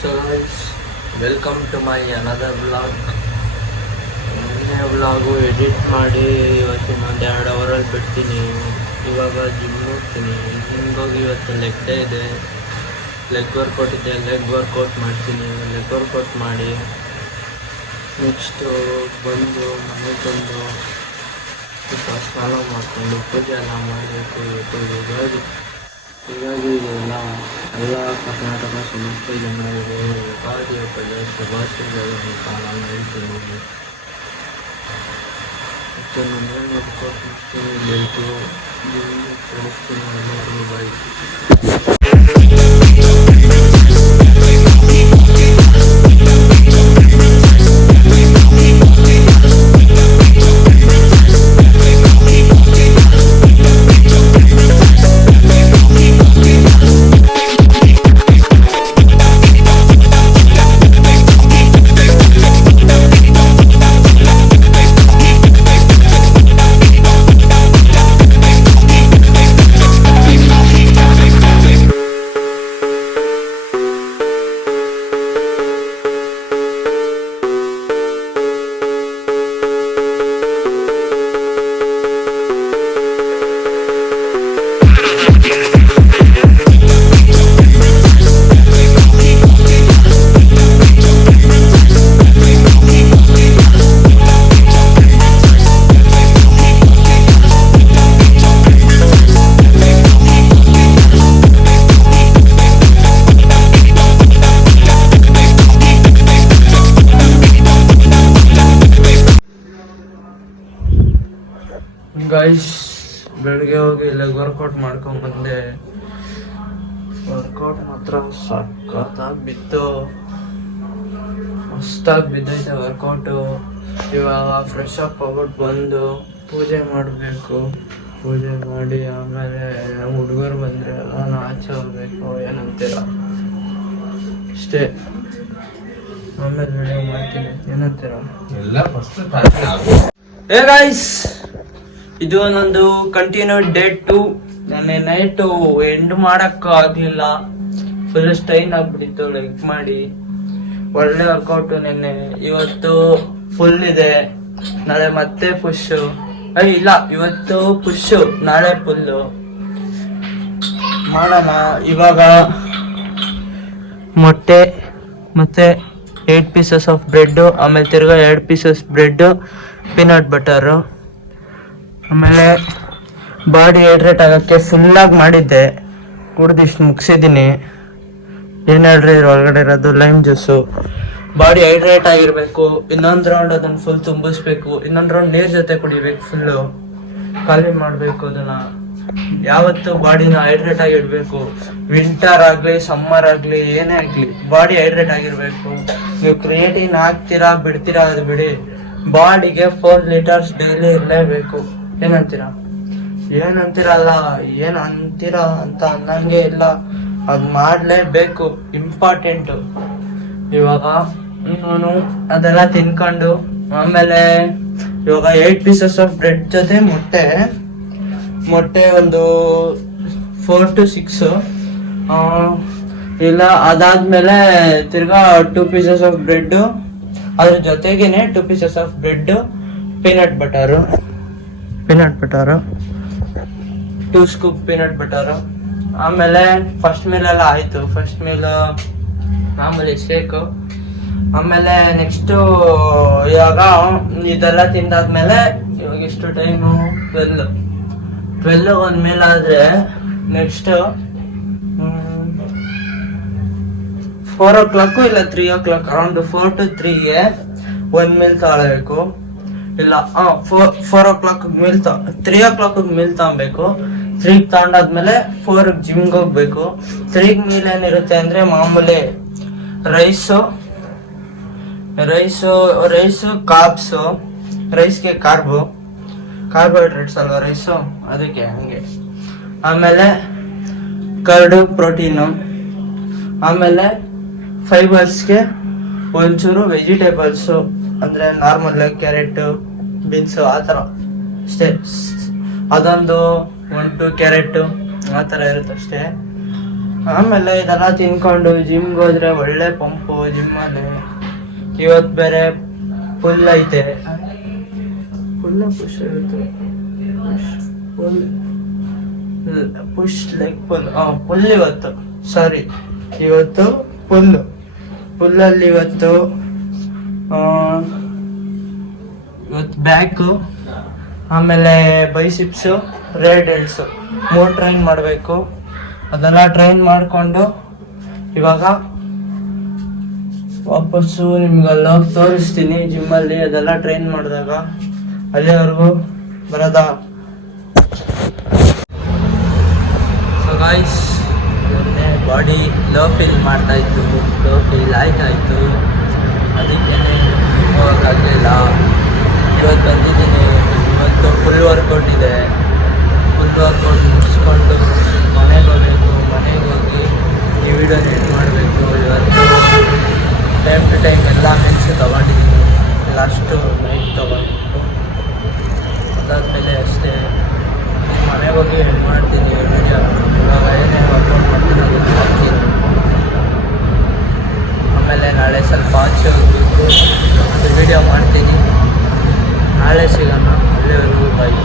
So guys, welcome to my another vlog. ಮೊನ್ನೆ vlog edit ಮಾಡಿ ಇವತ್ತು ಇನ್ನೊಂದು 2 ಅವರಲ್ಲಿ ಬಿಡ್ತೀನಿ. ಇವಾಗ ಜಿಮ್ ಹೋಗ್ತೀನಿ. ಜಿಮ್ಗೆ ಹೋಗಿ ಇವತ್ತು ಲೆಗ್ ಡೇ ಇದೆ. ಲೆಗ್ ವರ್ಕೌಟ್ ಇದೆ. ಲೆಗ್ ವರ್ಕೌಟ್ ಮಾಡ್ತೀನಿ. ಲೆಗ್ ವರ್ಕೌಟ್ ಮಾಡಿ ನೆಕ್ಸ್ಟು ಬಂದು ಮನೆಗೆ ಬಂದು ಸ್ವಲ್ಪ ಸ್ನಾನ ಮಾಡಿಕೊಂಡು ಪೂಜೆ ಎಲ್ಲ ಮಾಡಬೇಕು. ಹೀಗಾಗಿ ಎಲ್ಲ ಕರ್ನಾಟಕ ಸಮಸ್ತ ಜನರಿಗೆ ಯುಗಾದಿ ಹಬ್ಬದ ಶುಭಾಶಯಗಳನ್ನು ನಾನು ಹೇಳ್ತೀನಿ. ಮತ್ತು ಮನೆ ನೋಡ್ಕೊಂಡು ಮಾಡ್ತೀನಿ, ಬೇಕು ಕಳಿಸ್ತೀನಿ ಎಲ್ಲರಿಗೂ. ಬಾಯ್. ಗೈಸ್, ಬೆಳಗ್ಗೆ ಹೋಗಿ ಲೆಗ್ ವರ್ಕೌಟ್ ಮಾಡ್ಕೊಂಡ್ಬಂದೆ. ವರ್ಕೌಟ್ ಮಾತ್ರ ಸಖತ್ತಾಗಿ ಬಿತ್ತು, ಮಸ್ತಾಗಿ ಬಿದ್ದೈತೆ ವರ್ಕೌಟು. ಇವಾಗ ಫ್ರೆಶ್ ಅಪ್ ಆಗ್ಬಿಟ್ಟು ಬಂದು ಪೂಜೆ ಮಾಡಬೇಕು. ಪೂಜೆ ಮಾಡಿ ಆಮೇಲೆ ಹುಡುಗರು ಬಂದರೆ ನಾನು ಆಚೆ ಹೋಗ್ಬೇಕು. ಏನಂತೀರ ಅಷ್ಟೇ. ಆಮೇಲೆ ವಿಡಿಯೋ ಮಾಡ್ತೀನಿ. ಏನಂತೀರ ಎಲ್ಲ ಫಸ್ಟ್ ಹೇ ಗೈಸ್, ಇದು ನಂದು ಕಂಟಿನ್ಯೂಡ್ ಡೇ 2. ನೆನ್ನೆ ನೈಟು ಎಂಡ್ ಮಾಡಕ್ಕ ಆಗ್ಲಿಲ್ಲ, ಫುಲ್ ಸ್ಟೈನ್ ಆಗ್ಬಿಟ್ಟಿತ್ತು ಲೆಗ್ ಮಾಡಿ. ಒಳ್ಳೆ ವರ್ಕೌಟು ನೆನ್ನೆ. ಇವತ್ತು ಫುಲ್ ಇದೆ, ನಾಳೆ ಮತ್ತೆ ಪುಷ್. ಇಲ್ಲ, ಇವತ್ತು ಪುಷ್, ನಾಳೆ ಫುಲ್ಲು ಮಾಡೋಣ. ಇವಾಗ ಮೊಟ್ಟೆ ಮತ್ತೆ 8 ಪೀಸಸ್ ಆಫ್ ಬ್ರೆಡ್, ಆಮೇಲೆ ತಿರ್ಗಾ 2 ಪೀಸಸ್ ಬ್ರೆಡ್, ಪೀನಟ್ ಬಟರು. ಆಮೇಲೆ ಬಾಡಿ ಹೈಡ್ರೇಟ್ ಆಗೋಕ್ಕೆ ಫುಲ್ಲಾಗಿ ಮಾಡಿದ್ದೆ, ಕುಡ್ದಿಷ್ಟು ಮುಗಿಸಿದ್ದೀನಿ. ಏನು ಹೇಳ್ರಿ, ಒಳಗಡೆ ಇರೋದು ಲೈಮ್ ಜ್ಯೂಸು. ಬಾಡಿ ಹೈಡ್ರೇಟ್ ಆಗಿರಬೇಕು. ಇನ್ನೊಂದು ರೌಂಡ್ ಅದನ್ನು ಫುಲ್ ತುಂಬಿಸ್ಬೇಕು. ಇನ್ನೊಂದು ರೌಂಡ್ ನೀರು ಜೊತೆ ಕುಡಿಬೇಕು. ಫುಲ್ಲು ಖಾಲಿ ಮಾಡಬೇಕು ಅದನ್ನು. ಯಾವತ್ತು ಬಾಡಿನ ಹೈಡ್ರೇಟ್ ಆಗಿಡಬೇಕು. ವಿಂಟರ್ ಆಗಲಿ ಸಮ್ಮರ್ ಆಗಲಿ ಏನೇ ಆಗಲಿ ಬಾಡಿ ಹೈಡ್ರೇಟ್ ಆಗಿರಬೇಕು. ನೀವು ಕ್ರಿಯೇಟಿನ್ ಹಾಕ್ತೀರಾ ಬಿಡ್ತೀರಾ ಅದು ಬಿಡಿ, ಬಾಡಿಗೆ 4 ಲೀಟರ್ಸ್ ಡೈಲಿ ಇರಲೇಬೇಕು. ಏನಂತೀರಾ ಅಲ್ಲ, ಏನು ಅಂತೀರಾ ಅಂತ ಅನ್ನಂಗೆ ಇಲ್ಲ, ಅದು ಮಾಡಲೇಬೇಕು, ಇಂಪಾರ್ಟೆಂಟು. ಇವಾಗ ನಾನು ಅದೆಲ್ಲ ತಿನ್ಕೊಂಡು ಆಮೇಲೆ ಇವಾಗ 8 ಪೀಸಸ್ ಆಫ್ ಬ್ರೆಡ್ ಜೊತೆ ಮೊಟ್ಟೆ ಒಂದು 4 to 6. ಇಲ್ಲ ಅದಾದ್ಮೇಲೆ ತಿರ್ಗಾ 2 ಪೀಸಸ್ ಆಫ್ ಬ್ರೆಡ್, ಅದ್ರ ಜೊತೆಗೇನೆ 2 pieces of bread, peanut butter 2 scoop peanut butter. ಆಮೇಲೆ ಫಸ್ಟ್ ಮೀಲ್ ಎಲ್ಲ ಆಯ್ತು. ಫಸ್ಟ್ ಮೀಲ್ ಆಮೇಲೆ ಶೇಕು. ಆಮೇಲೆ ನೆಕ್ಸ್ಟು ಇವಾಗ ಇದೆಲ್ಲ ತಿಂದಾದ್ಮೇಲೆ ಇವಾಗ ಎಷ್ಟು ಟೈಮು 12 ಒಂದು ಮೀಲ್ ಆದರೆ ನೆಕ್ಸ್ಟ್ 4 o'clock ಇಲ್ಲ 3 o'clock, ಅರೌಂಡ್ 4 to 3ಗೆ ಒಂದು ಮೀಲ್ ತಗೊಳ್ಬೇಕು. ಇಲ್ಲ 4 o'clock ಮೀಲ್ 3 o'clock ಮೀಲ್ ತಗೊಬೇಕು. 3 ತಗೊಂಡಾದ್ಮೇಲೆ 4 ಜಿಮ್ಗೆ ಹೋಗ್ಬೇಕು. 3 ಮೀಲ್ ಏನಿರುತ್ತೆ ಅಂದ್ರೆ ಮಾಮೂಲಿ ರೈಸು, ಕಾರ್ಬ್ಸು. ರೈಸ್ಗೆ ಕಾರ್ಬೋಹೈಡ್ರೇಟ್ಸ್ ಅಲ್ವಾ ರೈಸು, ಅದಕ್ಕೆ ಹಂಗೆ. ಆಮೇಲೆ ಕರ್ಡು ಪ್ರೋಟೀನು. ಆಮೇಲೆ ಫೈಬರ್ಸ್ಗೆ ಒಂಚೂರು ವೆಜಿಟೇಬಲ್ಸು, ಅಂದರೆ ನಾರ್ಮಲ್ ಕ್ಯಾರೆಟು, ಬೀನ್ಸು, ಆ ಥರ ಅಷ್ಟೇ. ಅದೊಂದು 1-2 ಕ್ಯಾರೆಟು ಆ ಥರ ಇರುತ್ತೆ ಅಷ್ಟೇ. ಆಮೇಲೆ ಇದೆಲ್ಲ ತಿನ್ಕೊಂಡು ಜಿಮ್ಗೆ ಹೋದ್ರೆ ಒಳ್ಳೆ ಪಂಪು ಜಿಮ್ಮಲ್ಲಿ. ಇವತ್ತು ಬೇರೆ ಫುಲ್ ಐತೆ, ಫುಲ್ ಪುಷ್ ಇರುತ್ತೆ, ಪುಷ್ ಲೈಕ್ ಫುಲ್ ಇವತ್ತು, ಸಾರಿ ಇವತ್ತು ಫುಲ್ಲಲ್ಲಿ ಇವತ್ತು ಬ್ಯಾಕು, ಆಮೇಲೆ ಬೈಸಿಪ್ಸು, ರೇರ್ ಡೆಲ್ಟ್ಸು 3 ಟ್ರೈನ್ ಮಾಡಬೇಕು. ಅದೆಲ್ಲ ಟ್ರೈನ್ ಮಾಡಿಕೊಂಡು ಇವಾಗ ವಾಪಸ್ಸು ನಿಮ್ಗೆಲ್ಲ ತೋರಿಸ್ತೀನಿ ಜಿಮ್ಮಲ್ಲಿ. ಅದೆಲ್ಲ ಟ್ರೈನ್ ಮಾಡಿದಾಗ ಅಲ್ಲಿವರೆಗೂ ಬರೋದಾ. So guys, body low feel ಮಾಡ್ತಾಯಿತ್ತು, ಲೋ ಫೀಲ್ ಆಯ್ತಾಯಿತು, ಅದಕ್ಕೇ ಹೋಗೋಕ್ಕಾಗಲಿಲ್ಲ. ಇವತ್ತು ಬಂದಿದ್ದೀನಿ. ಇವತ್ತು ಫುಲ್ ವರ್ಕೌಟ್ ಇದೆ. ಫುಲ್ ವರ್ಕೌಟ್ ಮುಗಿಸ್ಕೊಂಡು ಮನೆಗೆ ಹೋಗಬೇಕು. ಮನೆಗೆ ಹೋಗಿ ಈ ವಿಡಿಯೋನ ಎಡಿಟ್ ಮಾಡಬೇಕು. ಇವತ್ತು ಟೈಮ್ ಟು ಟೈಮ್ ಎಲ್ಲ ಮಿಕ್ಸ್ ತೊಗೊಂಡಿದ್ದೀನಿ. ಲಾಸ್ಟು ನೈಟ್ ತೊಗೊಂಡು ಅದಾದಮೇಲೆ ಅಷ್ಟೇ ಮನೆಗೆ ಹೋಗಿ ಎಡಿಟ್ ಮಾಡ್ತೀನಿ ವಿಡಿಯೋ. ಇವಾಗ ಏನೇ ವರ್ಕೌಟ್ ಮಾಡ್ತೀನಿ ಅದನ್ನು ಮಾಡ್ತೀನಿ. ಆಮೇಲೆ ನಾಳೆ ಸ್ವಲ್ಪ ಆಚೆ ಹೋಗ್ಬಿಟ್ಟು ಒಂದು ವಿಡಿಯೋ ಮಾಡ್ತೀನಿ. ನಾಳೆ ಸಿಗೋಣ. ಅಲ್ಲಿವರೆಗೂ ಬಾಯ್.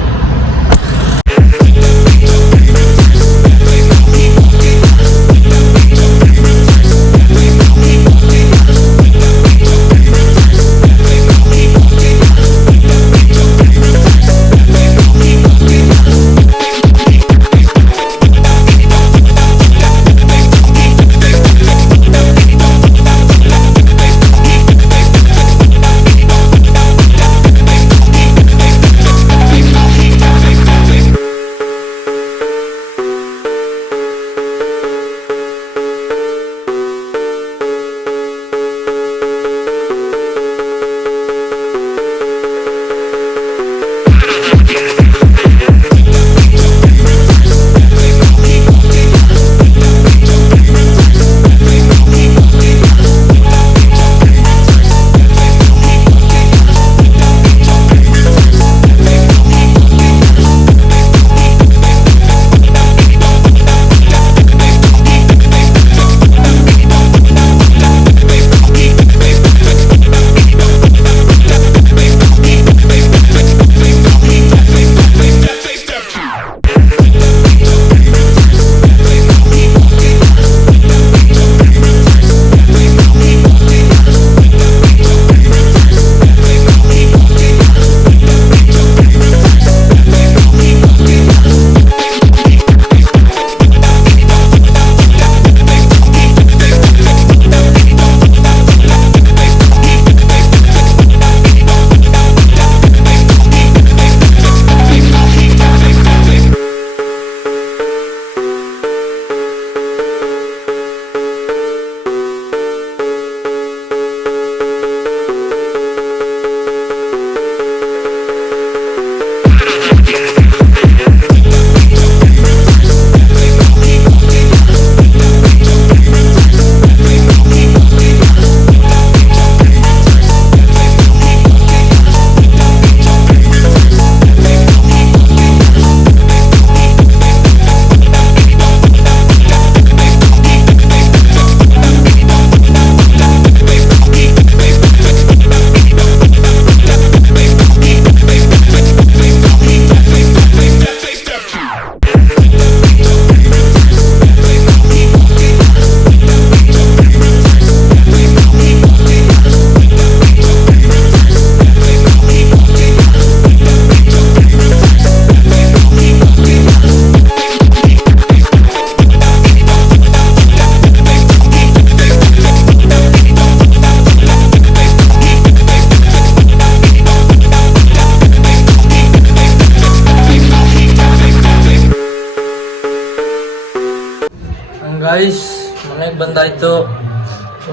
ಗೈಸ್ ಮನೆಗೆ ಬಂದಾಯ್ತು.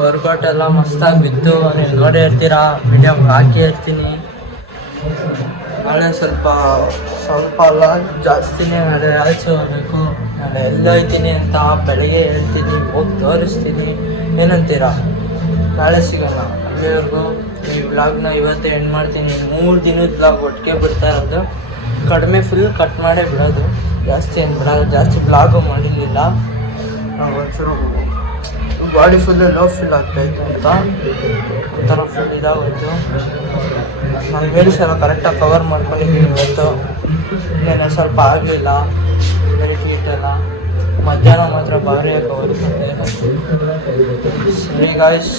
ವರ್ಕೌಟ್ ಎಲ್ಲ ಮಸ್ತಾಗಿ ಬಿತ್ತು. ನೀವು ನೋಡೇ ಇರ್ತೀರಾ, ವಿಡಿಯೋ ಹಾಕಿ ಇರ್ತೀನಿ. ನಾಳೆ ಸ್ವಲ್ಪ ಅಲ್ಲ ಜಾಸ್ತಿನೇ ನಾಳೆ ಆಚೆ ಹೋಗ್ಬೇಕು. ನಾಳೆ ಎಲ್ಲ ಹೋಗ್ತೀನಿ ಅಂತ ಬೆಳಗ್ಗೆ ಹೇಳ್ತೀನಿ, ಹೋಗಿ ತೋರಿಸ್ತೀನಿ. ಏನಂತೀರಾ? ನಾಳೆ ಸಿಗೋಣ. ಅಲ್ಲಿವರೆಗೂ ಈ ವ್ಲಾಗ್ನ ಇವತ್ತೇ ಎಂಡ್ ಮಾಡ್ತೀನಿ. 3 ದಿನದ ವ್ಲಾಗ್ ಒಟ್ಟಿಗೆ ಬಿಡ್ತಾ ಇರೋದು. ಕಡಿಮೆ ಫುಲ್ ಕಟ್ ಮಾಡೇ ಬಿಡೋದು, ಜಾಸ್ತಿ ಏನು ಬಿಡೋದು. ಜಾಸ್ತಿ ವ್ಲಾಗು ಮಾಡಿರಲಿಲ್ಲ. ನಾವು ಒಂಚೂರು ಬಾಡಿ ಫುಲ್ಲು ಲೋ ಫೀಲ್ ಆಗ್ತಾಯಿತ್ತು ಅಂತ ಒಂಥರ ಫುಲ್ ಇದಾಗೋಯ್ತು. ನಾನು ಮೀಲ್ಸ್ ಎಲ್ಲ ಕರೆಕ್ಟಾಗಿ ಕವರ್ ಮಾಡ್ಕೊಂಡಿದ್ದೀನಿ ಇವತ್ತು. ಇನ್ನೇನು ಸ್ವಲ್ಪ ಆಗಲಿಲ್ಲ ವೆಯ್ಟ್ ಗೀಟೆಲ್ಲ. ಮಧ್ಯಾಹ್ನ ಮಾತ್ರ ಭಾರಿ ಕವರ್ ಸರಿ ಗಾಯ್ಸ್,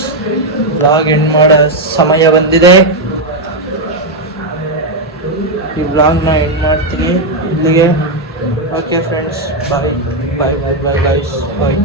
ಬ್ಲಾಗ್ ಎಂಡ್ ಮಾಡೋ ಸಮಯ ಬಂದಿದೆ. ಈ ಬ್ಲಾಗ್ನ ಎಂಡ್ ಮಾಡ್ತೀನಿ ಇಲ್ಲಿಗೆ. ಓಕೆ ಫ್ರೆಂಡ್ಸ್, ಬಾಯ್ ಬಾಯ್ ಬಾಯ್ ಬಾಯ್ ಗಾಯ್ಸ್, ಬಾಯ್.